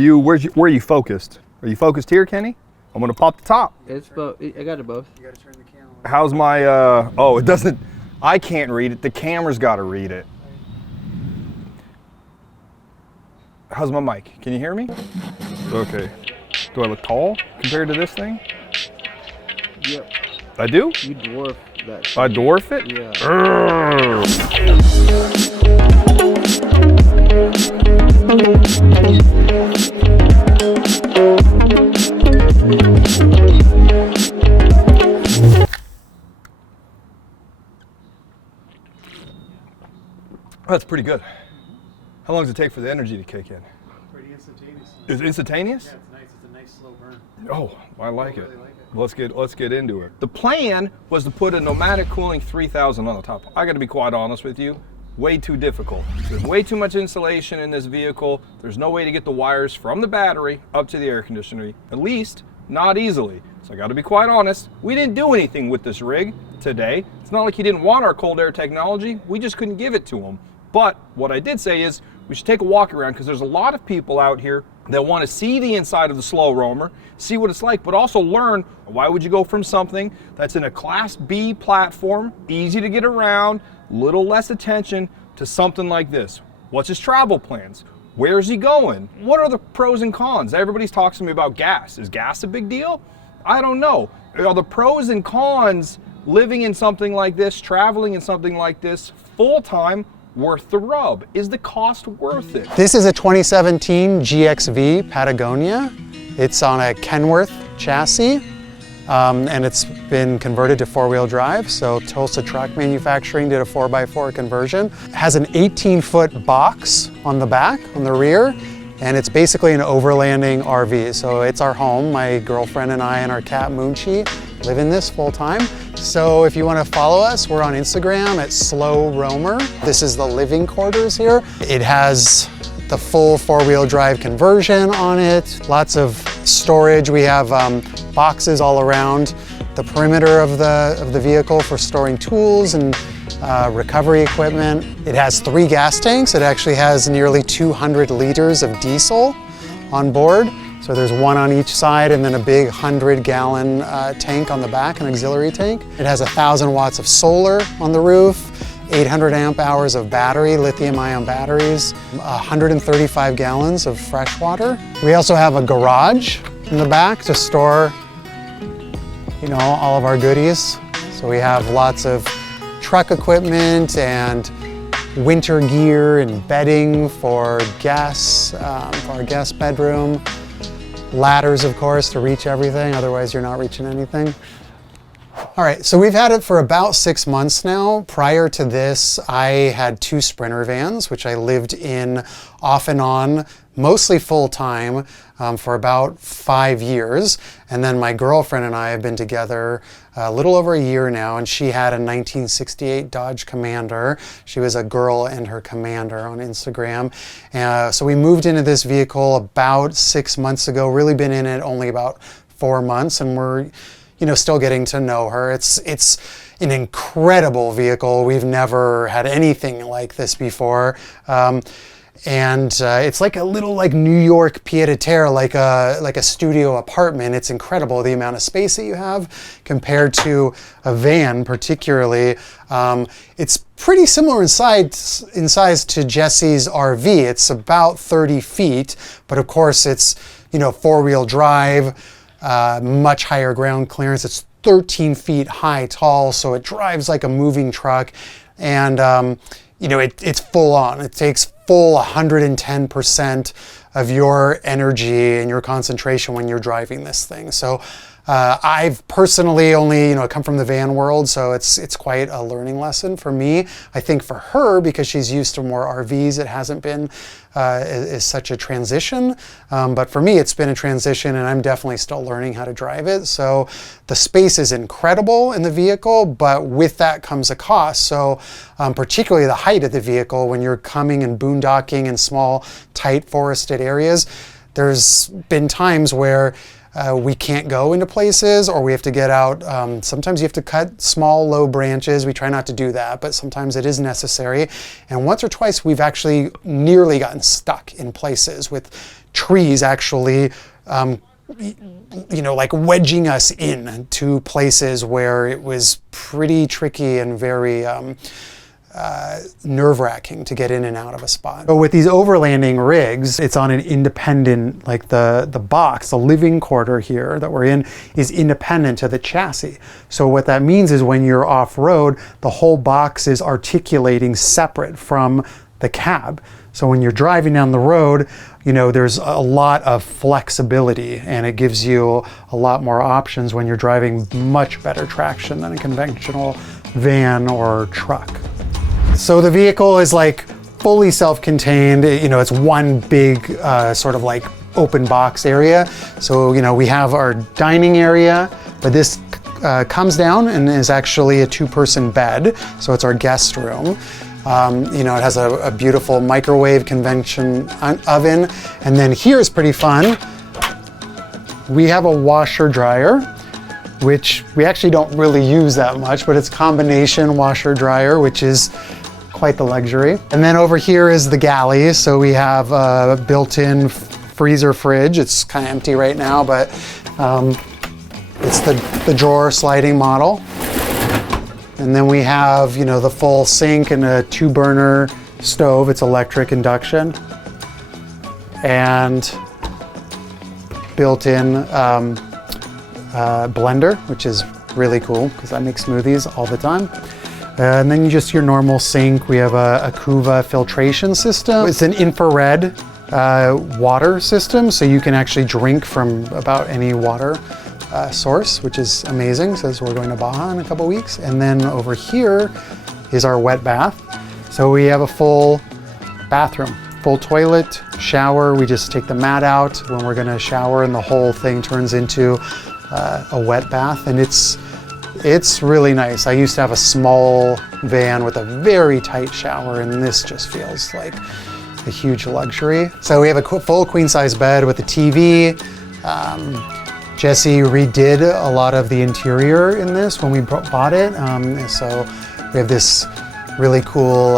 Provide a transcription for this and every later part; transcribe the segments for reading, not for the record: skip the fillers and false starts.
Where are you focused? Are you focused here, Kenny? I'm gonna pop the top. It's both. I got it both. You gotta turn the camera. How's my, oh, it doesn't, I can't read it. The camera's gotta read it. How's my mic? Can you hear me? Okay. Do I look tall compared to this thing? Yep. I do? You dwarf that thing. I dwarf it? Yeah. That's pretty good. How long does it take for the energy to kick in? Pretty instantaneous. Is it instantaneous? Yeah, it's nice. It's a nice slow burn. Oh, I like it. Really like it. Let's get into it. The plan was to put a Nomadic cooling 3000 on the top. I got to be quite honest with you, way too difficult. There's way too much insulation in this vehicle. There's no way to get the wires from the battery up to the air conditioner, at least not easily. So I got to be quite honest, we didn't do anything with this rig today. It's not like he didn't want our cold air technology, we just couldn't give it to him. But what I did say is we should take a walk around, because there's a lot of people out here that want to see the inside of the slow roamer, see what it's like, but also learn why would you go from something that's in a Class B platform, easy to get around, little less attention, to something like this. What's his travel plans? Where's he going? What are the pros and cons? Everybody's talking to me about gas. Is gas a big deal? I don't know. Are the pros and cons living in something like this, traveling in something like this full-time, worth the rub? Is the cost worth it? This is a 2017 GXV Patagonia. It's on a Kenworth chassis, and it's been converted to four-wheel drive. So Tulsa Truck Manufacturing did a 4x4 conversion. It has an 18-foot box on the back, on the rear, and it's basically an overlanding RV. So it's our home. My girlfriend and I and our cat Moonchi live in this full time. So if you want to follow us, we're on Instagram at Slow Roamer. This is the living quarters here. It has the full four-wheel drive conversion on it, lots of storage. We have boxes all around the perimeter of the vehicle for storing tools and recovery equipment. It has 3 gas tanks. It actually has nearly 200 liters of diesel on board. So there's one on each side and then a big 100-gallon tank on the back, an auxiliary tank. It has 1,000 watts of solar on the roof, 800 amp hours of battery, lithium-ion batteries, 135 gallons of fresh water. We also have a garage in the back to store, you know, all of our goodies. So we have lots of truck equipment and winter gear and bedding for guests, for our guest bedroom. Ladders, of course, to reach everything, otherwise you're not reaching anything. All right, so we've had it for about 6 months now. Prior to this, I had 2 Sprinter vans, which I lived in off and on, mostly full-time, for about 5 years. And then my girlfriend and I have been together a little over a year now, and she had a 1968 Dodge Commander. She was a girl and her Commander on Instagram. So we moved into this vehicle about 6 months ago, really been in it only about 4 months, and we're still getting to know her. It's an incredible vehicle. We've never had anything like this before. It's like a little New York pied-à-terre, like a studio apartment. It's incredible the amount of space that you have compared to a van, particularly. It's pretty similar in size to Jesse's RV. It's about 30 feet, but of course it's four-wheel drive, much higher ground clearance. It's 13 feet high, tall, so it drives like a moving truck, and it's full on. It takes full 110% of your energy and your concentration when you're driving this thing. So I've personally only come from the van world, so it's quite a learning lesson for me. I think for her, because she's used to more RVs, it hasn't been is such a transition. But for me, it's been a transition, and I'm definitely still learning how to drive it. So the space is incredible in the vehicle, but with that comes a cost. So particularly the height of the vehicle, when you're coming and boondocking in small, tight forested areas, there's been times where we can't go into places, or we have to get out. Sometimes you have to cut small, low branches. We try not to do that, but sometimes it is necessary. And once or twice, we've actually nearly gotten stuck in places with trees actually, you know, like wedging us in to places where it was pretty tricky and very nerve-wracking to get in and out of a spot. But with these overlanding rigs, it's on an independent, like the box, the living quarter here that we're in is independent to the chassis. So what that means is when you're off-road, the whole box is articulating separate from the cab. So when you're driving down the road, you know, there's a lot of flexibility and it gives you a lot more options when you're driving much better traction than a conventional van or truck. So the vehicle is like fully self-contained. You know, it's one big sort of like open box area. So, you know, we have our dining area, but this comes down and is actually a 2-person bed. So it's our guest room. You know, it has a beautiful microwave convection oven. And then here is pretty fun. We have a washer dryer, which we actually don't really use that much, but it's combination washer dryer, which is quite the luxury. And then over here is the galley. So we have a built-in freezer fridge. It's kind of empty right now, but it's the drawer sliding model. And then we have, you know, the full sink and a 2-burner stove. It's electric induction. And built-in blender, which is really cool because I make smoothies all the time. And then just your normal sink. We have a Cuva filtration system. It's an infrared water system, so you can actually drink from about any water source, which is amazing since we're going to Baja in a couple weeks. And then over here is our wet bath. So we have a full bathroom, full toilet, shower. We just take the mat out when we're gonna shower and the whole thing turns into a wet bath. And it's really nice. I used to have a small van with a very tight shower, and this just feels like a huge luxury. So we have a full queen size bed with a TV. Jesse redid a lot of the interior in this when we bought it. So we have this really cool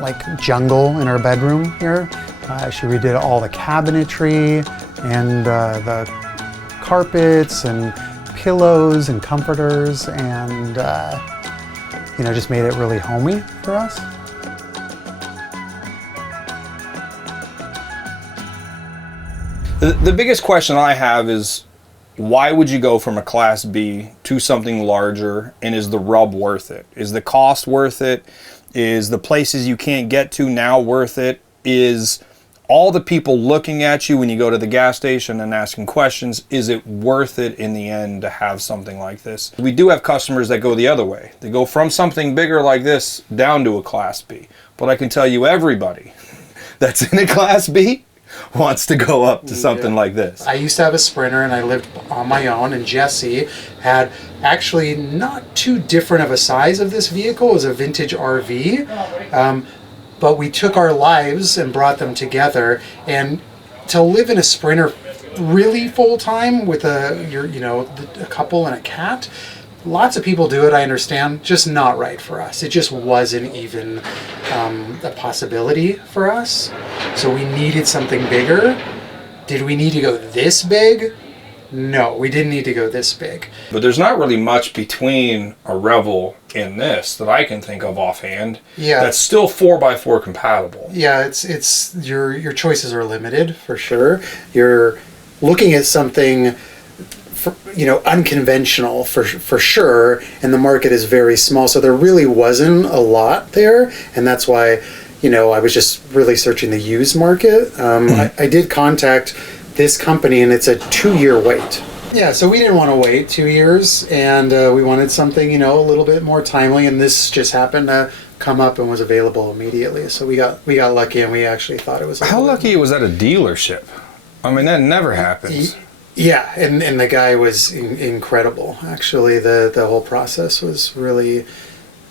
like jungle in our bedroom here. She redid all the cabinetry and the carpets and pillows and comforters, and you know, just made it really homey for us. The biggest question I have is, why would you go from a Class B to something larger, and is the rub worth it? Is the cost worth it? Is the places you can't get to now worth it? Is all the people looking at you when you go to the gas station and asking questions, is it worth it in the end to have something like this? We do have customers that go the other way. They go from something bigger like this down to a Class B. But I can tell you, everybody that's in a Class B wants to go up to something like this. I used to have a Sprinter and I lived on my own, and Jesse had actually not too different of a size of this vehicle. It was a vintage RV. But we took our lives and brought them together, and to live in a Sprinter really full time with a couple and a cat, lots of people do it, I understand, just not right for us. It just wasn't even a possibility for us. So we needed something bigger. Did we need to go this big? No, we didn't need to go this big. But there's not really much between a Revel and this that I can think of offhand. Yeah. That's still 4x4 compatible. Yeah, it's your choices are limited for sure. You're looking at something unconventional for sure, and the market is very small, so there really wasn't a lot there, and that's why I was just really searching the used market. I did contact this company, and it's a 2-year wait. Yeah, so we didn't want to wait 2 years, and we wanted something a little bit more timely, and this just happened to come up and was available immediately. So we got lucky, and we actually thought it was. How lucky was at a dealership? I mean, that never happens. Yeah, and the guy was incredible. Actually, the whole process was really,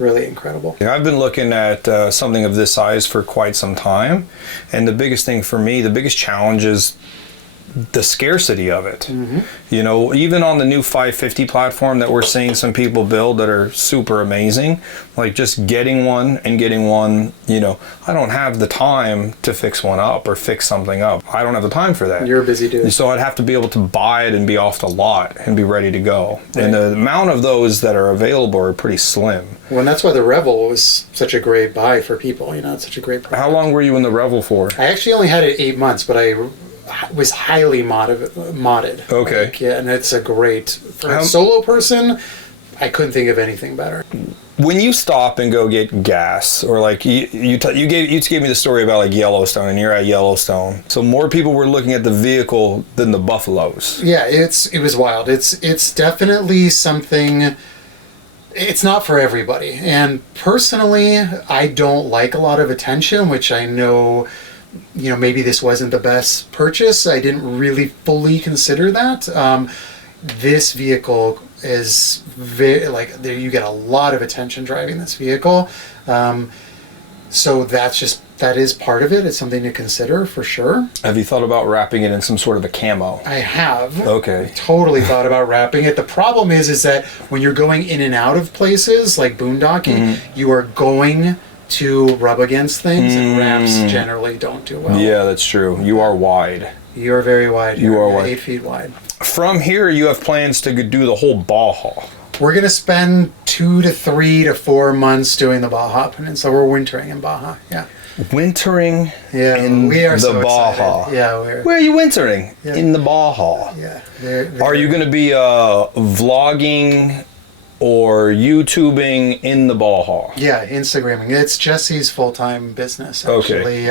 really incredible. I've been looking at something of this size for quite some time, and the biggest thing for me, the biggest challenge is the scarcity of it. You know, even on the new 550 platform that we're seeing some people build that are super amazing, like just getting one, you know, I don't have the time to fix one up or fix something up. I don't have the time for that. You're a busy dude. So I'd have to be able to buy it and be off the lot and be ready to go. And the amount of those that are available are pretty slim. Well, and that's why the Revel was such a great buy for people. You know, it's such a great product. How long were you in the Revel for? I actually only had it 8 months, but I was highly modded. Okay. Like, yeah, and it's a great, for a solo person, I couldn't think of anything better. When you stop and go get gas, or like you gave me the story about like Yellowstone, and you're at Yellowstone, so more people were looking at the vehicle than the buffaloes. Yeah, it was wild. It's definitely something. It's not for everybody, and personally, I don't like a lot of attention, which I know. You know, maybe this wasn't the best purchase. I didn't really fully consider that. This vehicle is very, like, there you get a lot of attention driving this vehicle. So that is part of it. It's something to consider for sure. Have you thought about wrapping it in some sort of a camo? I have. Okay. Totally thought about wrapping it. The problem is that when you're going in and out of places like boondocking, you are going to rub against things, and wraps generally don't do well. Yeah, that's true. You are wide. You're very wide. You are wide. 8 feet wide. From here, you have plans to do the whole Baja. We're going to spend 2 to 3 to 4 months doing the Baja Peninsula. We're wintering in Baja, yeah. Wintering in we are the so Baja. excited. Yeah, where are you wintering? Yeah. In the Baja. Yeah. Are you going to be vlogging or YouTubing in the Baja? Yeah, Instagramming. It's Jesse's full-time business, actually.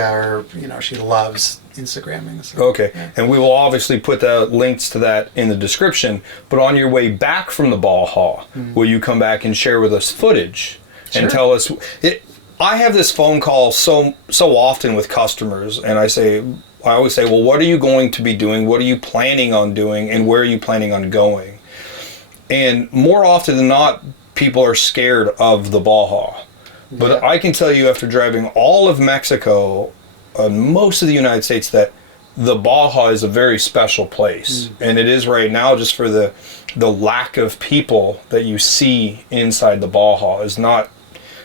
She loves Instagramming. So, okay, yeah. And we will obviously put the links to that in the description, but on your way back from the Baja, will you come back and share with us footage and tell us... I have this phone call so often with customers, and I always say, well, what are you going to be doing? What are you planning on doing? And where are you planning on going? And more often than not, people are scared of the Baja. But I can tell you, after driving all of Mexico, most of the United States, that the Baja is a very special place. And it is right now, just for the lack of people that you see inside the Baja is not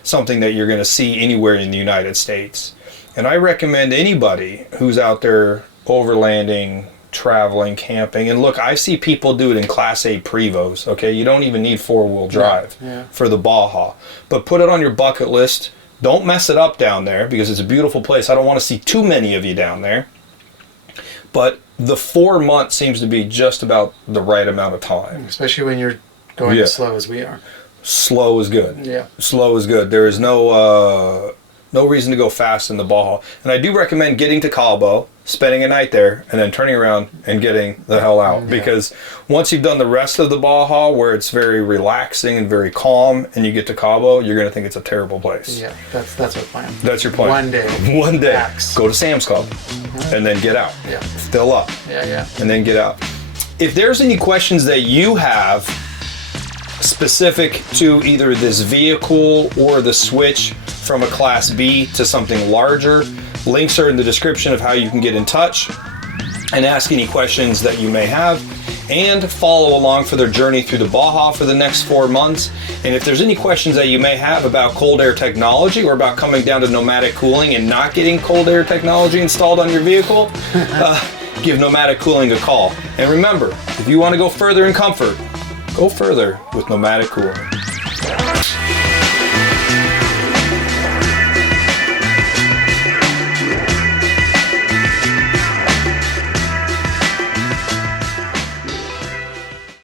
something that you're going to see anywhere in the United States. And I recommend anybody who's out there overlanding, traveling, camping, and look, I see people do it in Class A Prevos, okay? You don't even need four-wheel drive for the Baja. But put it on your bucket list. Don't mess it up down there, because it's a beautiful place. I don't want to see too many of you down there. But the 4 months seems to be just about the right amount of time. Especially when you're going as slow as we are. Slow is good. Yeah. Slow is good. There is no reason to go fast in the Baja. And I do recommend getting to Cabo, spending a night there, and then turning around and getting the hell out. Because once you've done the rest of the Baja, where it's very relaxing and very calm, and you get to Cabo, you're going to think it's a terrible place. Yeah, that's our plan. That's your plan. One day. One day. Max. Go to Sam's Club, and then get out. Yeah. Fill up. Yeah. And then get out. If there's any questions that you have specific to either this vehicle or the switch from a Class B to something larger, links are in the description of how you can get in touch and ask any questions that you may have, and follow along for their journey through the Baja for the next 4 months. And if there's any questions that you may have about cold air technology, or about coming down to Nomadic Cooling and not getting cold air technology installed on your vehicle, give Nomadic Cooling a call. And remember, if you want to go further in comfort, go further with Nomadic Cooling.